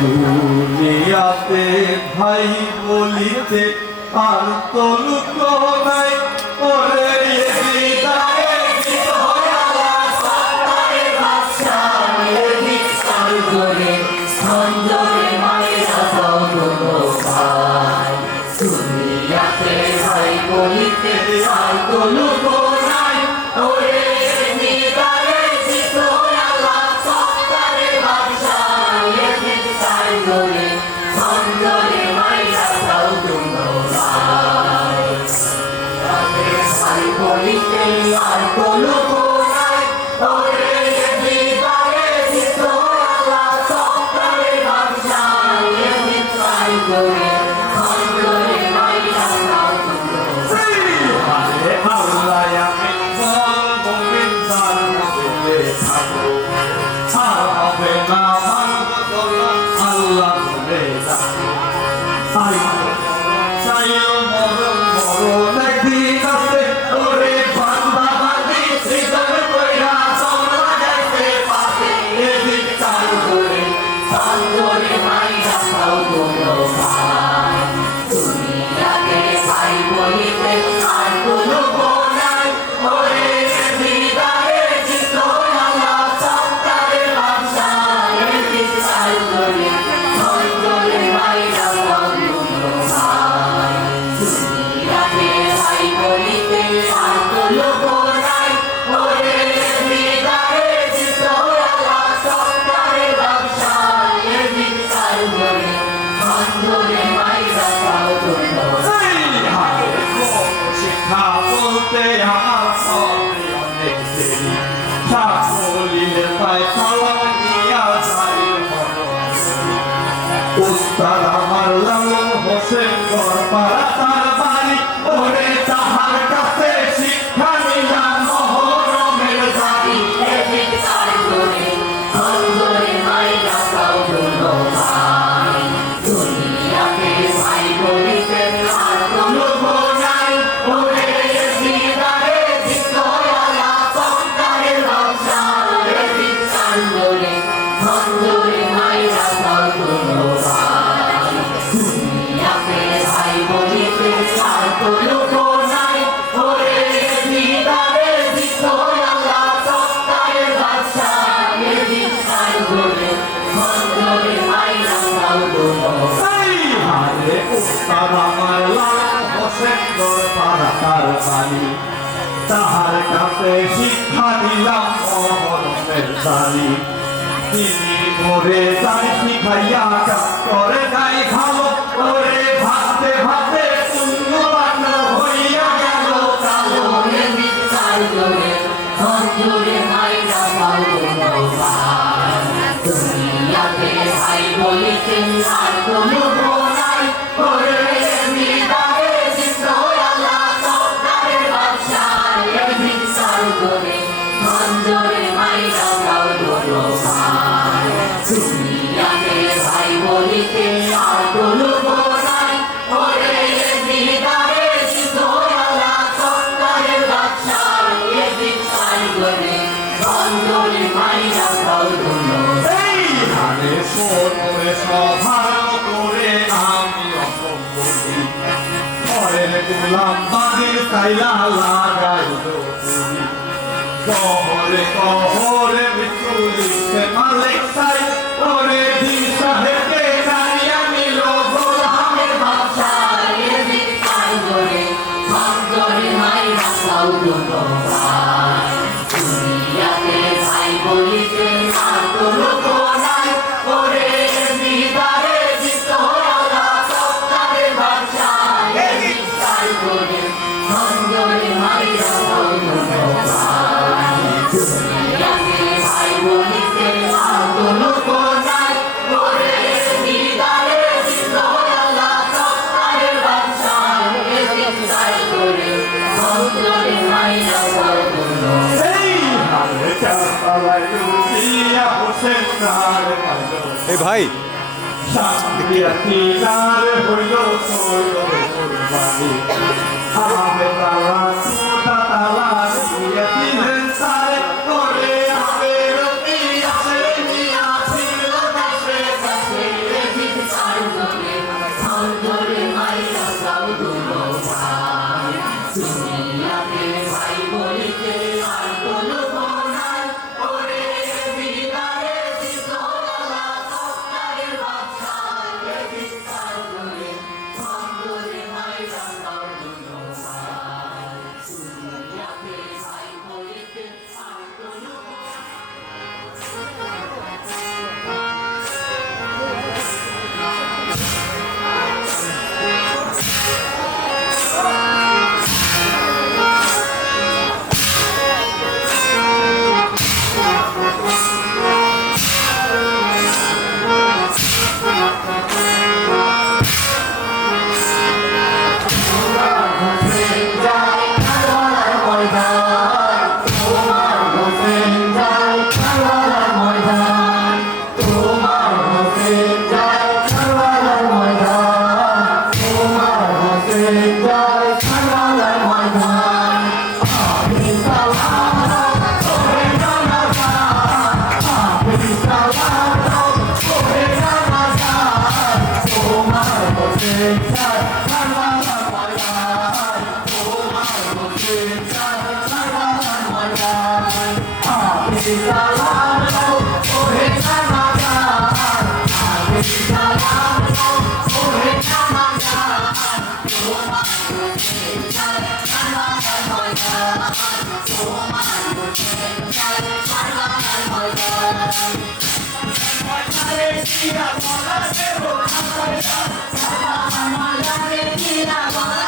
দুনিয়াতে ভাই বলিতে আর তো লোক নাই ওরে হৃদয়ে গীত হইয়া সত্তারে ভাষা বিস্তার করে সঞ্জয় মায়েরা সগুলো পায় দুনিয়াতে ভাই বলিতে আর তো লোক নাই ওরে হৃদয়ে গীত হইয়া সত্তারে ভাষা বিস্তার করে সঞ্জয় মায়েরা সগুলো পায় ভাই বলিতে আর তো লোক নাই ওরে হৃদয়ে গীত হইয়া সত্তারে ভাষা বিস্তার করে সঞ্জয় মায়েরা সগুলো আরে আল্লাহ আমি বলবো বিন্দার মধ্যে থাকো আর হবে না মানব আল্লাহ বলে ডাকো আই চাইও মরণ মরণ একদিন আছে ওরে বান্দা বান্দি হৃদয় কইরা চলা যাইতে পারে এদিক চাল করে সঞ্জয় মায়েরা সগুলো পায় দুনিয়াতে ভাই বলিতে আর তো লোক নাই ওরে হৃদয়ে গীত হইয়া সত্তারে ভাষা বিস্তার করে সঞ্জয় মায়েরা সগুলো পায় দুনিয়াতে ভাই বলিতে আর তো লোক নাই ওরে হৃদয়ে গীত হইয়া সত্তারে ভাষা বিস্তার করে সঞ্জয় মায়েরা সগুলো শিক্ষা বলতে আমার সবে অনেক দেরি সকলিলে পায় সালাম দিয়া যায় উস্তাদ আমার লালন হোসেন গড়পাড়া তার বাড়ি ওরে তাহার কাছে শিক্ষা নিলাম মহরমের জারি বিস্তার করে সঞ্জয় মায়েরা সগুলো পায় দুনিয়াতে ভাই বলিতে আর তো লোক নাই ওরে হৃদয়ে গীত হইয়া সত্তারে ভাষা বিস্তার করে সঞ্জয় মায়েরা সগুলো পায় দুনিয়াতে ভাই বলিতে আর তো লোক নাই ওরে হৃদয়ে গীত হইয়া সত্তারে ভাষা বিস্তার করে সঞ্জয় মায়েরা সগুলো আরে উস্তাদ আমার লালন হোসেন গড়পাড়া তার বাড়ি তাহার কাছে শিক্ষা নিলাম মহরমের জারি তিনি মোরে তাই শিখাইয়া কাজ করে নাই ভালো ওরে ভাবতে ভাবতে পুণ্যবান হইয়া গেল কালো বিস্তার করে সঞ্জয় মায়েরা সগুলো পায় দুনিয়াতে ভাই বলিতে আর তো লোক নাই ওরে হৃদয়ে গীত হইয়া সত্তারে ভাষা বিস্তার করে সঞ্জয় মায়েরা সগুলো পায় দুনিয়াতে ভাই বলিতে আর তো লোক নাই ওরে হৃদয়ে গীত হইয়া সত্তারে ভাষা বিস্তার করে সঞ্জয় মায়েরা সগুলো আরে সোনরে সভার করে আমি অসম্পত্তি ঘরের গোলাম বাড়ির তাইলা লাগাইল শহরে কহরে মৃত্যুলিতে মালিক সাই ওরে দিন সাহেবকে জানিয়া নিল গোলামের ভাষা বিস্তার করে সঞ্জয় মায়েরা সগুলো পায় দুনিয়াতে ভাই বলিতে আর তো লোক নাই ওরে হৃদয়ে গীত হইয়া সত্তারে ভাষা বিস্তার করে সঞ্জয় মায়েরা সগুলো পায় দুনিয়াতে ভাই বলিতে আর তো লোক নাই ওরে হৃদয়ে গীত হইয়া সত্তারে ভাষা বিস্তার করে সঞ্জয় মায়েরা সগুলো এ ভাই তালা চাই সারওয়ার মায়ার তোমার হোসেন চাই সারওয়ার মায়ার আমি সালাম দাও ওহে জামাদার আমি সালাম দাও ওহে জামাদার তোমার হোসেন চাই সারওয়ার মায়ার তোমার হোসেন চাই সারওয়ার মায়ার মায়ারে কিরা বলা দেবো সারওয়ার মায়ারে কিরা বলা